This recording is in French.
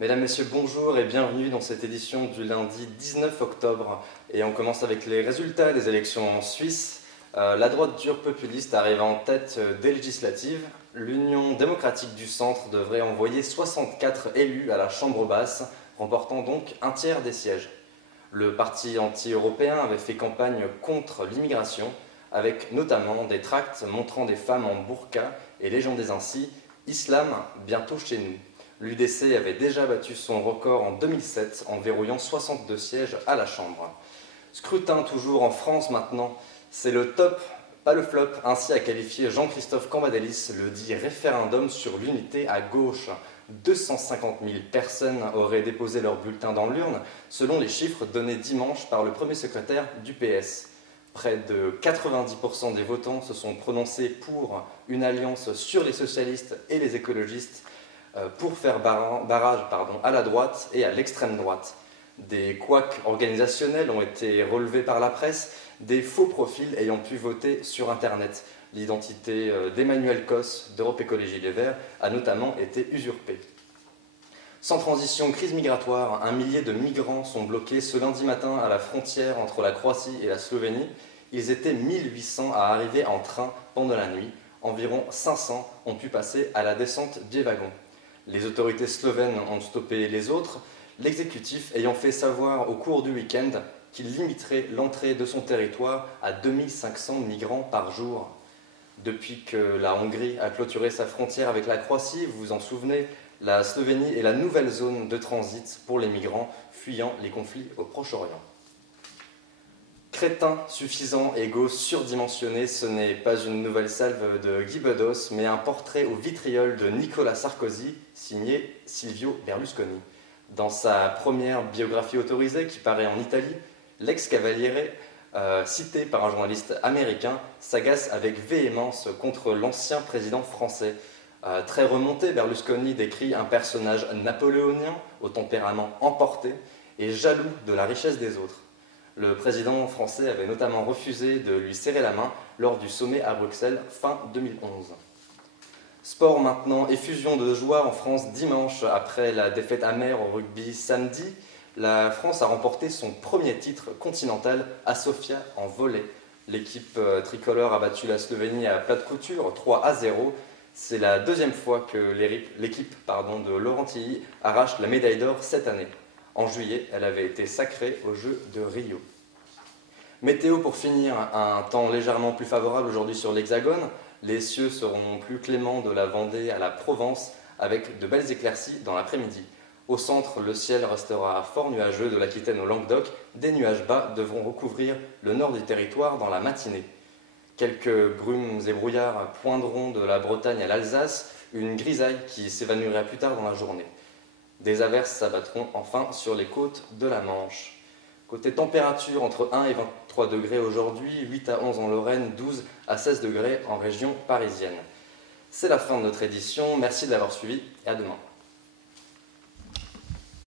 Mesdames, Messieurs, bonjour et bienvenue dans cette édition du lundi 19 octobre. Et on commence avec les résultats des élections en Suisse. La droite dure populiste arrive en tête des législatives. L'Union démocratique du centre devrait envoyer 64 élus à la Chambre basse, remportant donc un tiers des sièges. Le parti anti-européen avait fait campagne contre l'immigration, avec notamment des tracts montrant des femmes en burqa et légendaient ainsi « Islam, bientôt chez nous ». L'UDC avait déjà battu son record en 2007 en verrouillant 62 sièges à la Chambre. Scrutin toujours en France maintenant, c'est le top, pas le flop, ainsi a qualifié Jean-Christophe Cambadélis le dit référendum sur l'unité à gauche. 250 000 personnes auraient déposé leur bulletin dans l'urne, selon les chiffres donnés dimanche par le premier secrétaire du PS. Près de 90% des votants se sont prononcés pour une alliance sur les socialistes et les écologistes pour faire barrage à la droite et à l'extrême droite. Des couacs organisationnels ont été relevés par la presse, des faux profils ayant pu voter sur Internet. L'identité d'Emmanuel Cos, d'Europe Écologie Les Verts, a notamment été usurpée. Sans transition, crise migratoire, 1 millier de migrants sont bloqués ce lundi matin à la frontière entre la Croatie et la Slovénie. Ils étaient 1800 à arriver en train pendant la nuit. Environ 500 ont pu passer à la descente des wagons. Les autorités slovènes ont stoppé les autres, l'exécutif ayant fait savoir au cours du week-end qu'il limiterait l'entrée de son territoire à 2500 migrants par jour. Depuis que la Hongrie a clôturé sa frontière avec la Croatie, vous vous en souvenez, la Slovénie est la nouvelle zone de transit pour les migrants fuyant les conflits au Proche-Orient. Crétin, suffisant, égo, surdimensionné, ce n'est pas une nouvelle salve de Guy Bedos, mais un portrait au vitriol de Nicolas Sarkozy, signé Silvio Berlusconi. Dans sa première biographie autorisée, qui paraît en Italie, l'ex-cavaliere, cité par un journaliste américain, s'agace avec véhémence contre l'ancien président français. Très remonté, Berlusconi décrit un personnage napoléonien, au tempérament emporté et jaloux de la richesse des autres. Le président français avait notamment refusé de lui serrer la main lors du sommet à Bruxelles fin 2011. Sport maintenant, effusion de joie en France dimanche après la défaite amère au rugby samedi. La France a remporté son premier titre continental à Sofia en volley. L'équipe tricolore a battu la Slovénie à plat de couture 3-0. C'est la deuxième fois que l'équipe de Laurent Tilly arrache la médaille d'or cette année. En juillet, elle avait été sacrée aux Jeux de Rio. Météo pour finir, un temps légèrement plus favorable aujourd'hui sur l'Hexagone. Les cieux seront plus cléments de la Vendée à la Provence avec de belles éclaircies dans l'après-midi. Au centre, le ciel restera fort nuageux de l'Aquitaine au Languedoc. Des nuages bas devront recouvrir le nord du territoire dans la matinée. Quelques brumes et brouillards poindront de la Bretagne à l'Alsace, une grisaille qui s'évanouira plus tard dans la journée. Des averses s'abattront enfin sur les côtes de la Manche. Côté température, entre 1 et 23 degrés aujourd'hui, 8 à 11 en Lorraine, 12 à 16 degrés en région parisienne. C'est la fin de notre édition, merci de l'avoir suivi et à demain.